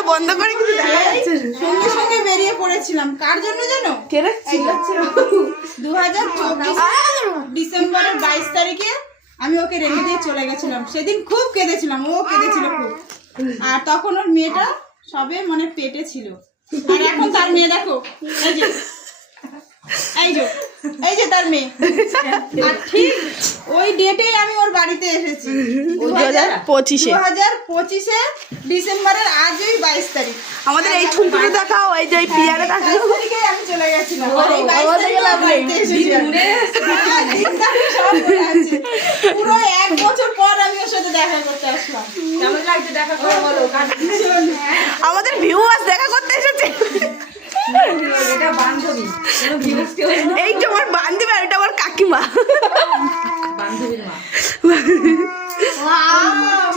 ক্যামেরাটা বন্ধ করে কিছু দেখা যাচ্ছে সঙ্গে সঙ্গে বেরিয়ে পড়েছিলাম। কার জন্য জানো? কে রাখছিল 2024 ডিসেম্বরের 22 তারিখে আমি ওকে রেখে দিয়ে চলে গেছিলাম। সেদিন খুব কেঁদেছিলাম, ও কেঁদেছিল খুব। আর তখন ওর মেয়েটা সবে মানে পেটে ছিল। আর এখন তার মেয়ে দেখো, এই যে এই যে তার মেয়ে। আর ঠিক ওই ডেটেই আমি ওর বাড়িতে এসেছি 2025 ডিসেম্বরের আজই 22 তারিখ। আমাদের এই ছুটিটা দেখাও, এই যে পিয়ারে দেখাও। 22 তারিখে আমি চলে গেছিলাম। আর এই 22 তারিখে আমি বাড়িতে এসেছি। সব মনে আছে। পুরো 1 বছর পর আমি ওর সাথে দেখা করতে আসলাম। কেমন লাগছে দেখা করে বলো? আমাদের ভিউয়ার্স দেখা করতে এসেছে। এটা বান্ধবী, কোনো ভিউজ কেউ না, এই যে আমার বান্ধবী আর এটা আমার কাকিমা। বান্ধবীর মা।